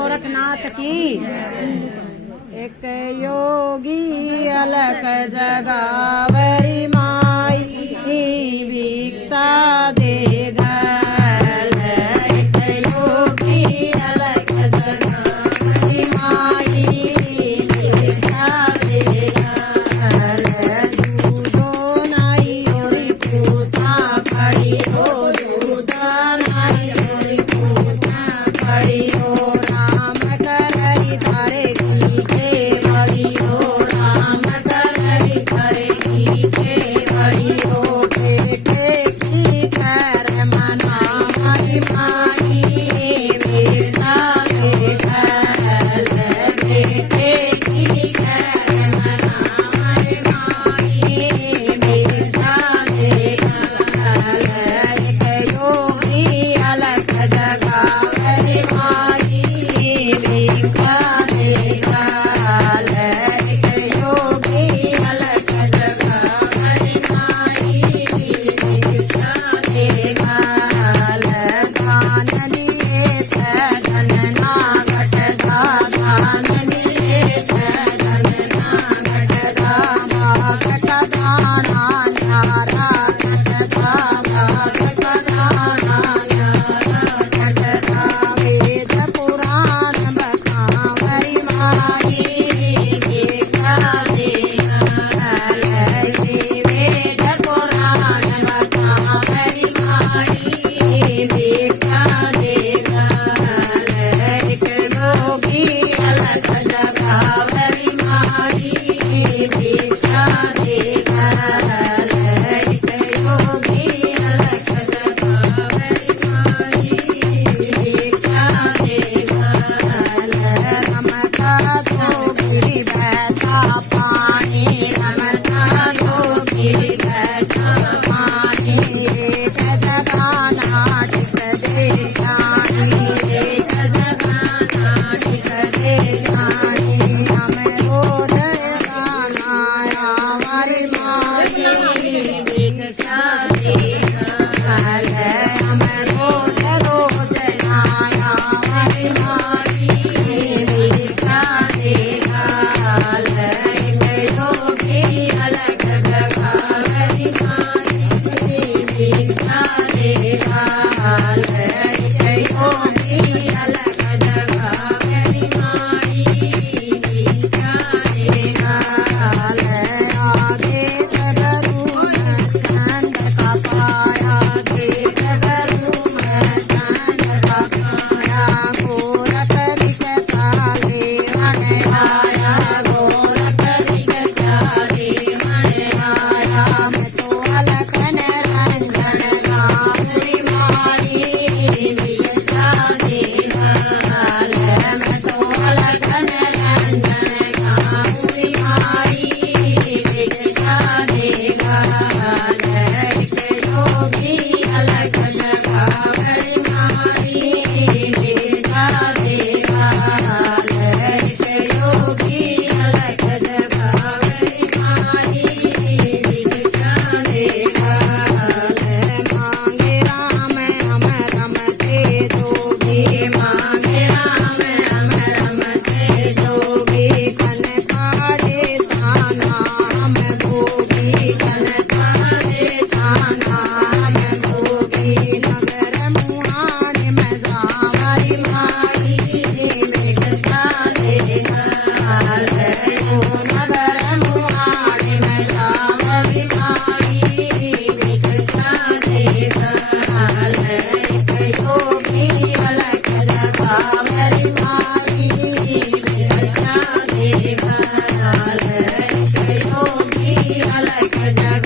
गोरखनाथ की। एक योगी अलख जगावरी माई भिक्षा दे गल। एक योगी अलख जगावरी माई भिक्षा दे गल। दूधो नाई ओरी पूता पड़ी हो, दूध नाई ओरी पूता पड़ी हो। राम करहरि धरे कीचे बड़ी हो, राम करहरि धरे कीचे बड़ी हो। बेटे की खैर मना माई माई भिक्षा दे गल। बेटे की खैर मना माई माई भिक्षा दे गल। एक योगी अलख जगावरी माई भिक्षा दे गल। एक योगी अलख जगावरी माई भिक्षा दे गल। दान दिए धन ना घटदा, दान दिए धन ना घटदा। भागत दाना न्यारा घटदा, भागत दाना न्यारा घटदा। वेद पुराण बतावरी माई भिक्षा दे गल। वेद पुराण बतावरी माई भिक्षा दे गल। एक योगी अलख जगावरी माई भिक्षा दे गल। एक योगी अलख जगावरी माई भिक्षा दे गल। रमता धोबी बैठा पानी, रमता धोबी बैठा पानी। एक जगाना टिक दे जानी, एक जगाना टिक दे जानी। हमें रोज गाना हमारी माई भिक्षा दे गल। हमें रोज रोज गाया हमारी माई भिक्षा दे गल। एक योगी अलख जगावरी माई भिक्षा दे गल। एक योगी अलख जगावरी माई भिक्षा दे गल। आदेश करूँ मैं चंद का पाया, आदेश करूँ मैं चंद का पाया। गोरख विकटाले मन आया, गोरख विकटाले मन आया। मैं तो अलख निरंजन गावरी माई भिक्षा दे गल। मैं तो अलख निरंजन गावरी माई भिक्षा दे गल। एक योगी अलख जगावरी माई भिक्षा दे गल। एक योगी अलख जगावरी माई भिक्षा दे गल। मांगे राम हम रमते जोगी, मांगे राम हम रमते जोगी। कन काढ़े ताना हम भोगी, कन काढ़े ताना हम भोगी। नगर मुहान में जावरी माई भिक्षा दे गल। ओ नगर मुहान में जावरी माई भिक्षा दे गल। एक योगी अलख जगावरी माई भिक्षा दे गल। एक योगी अलख जगावरी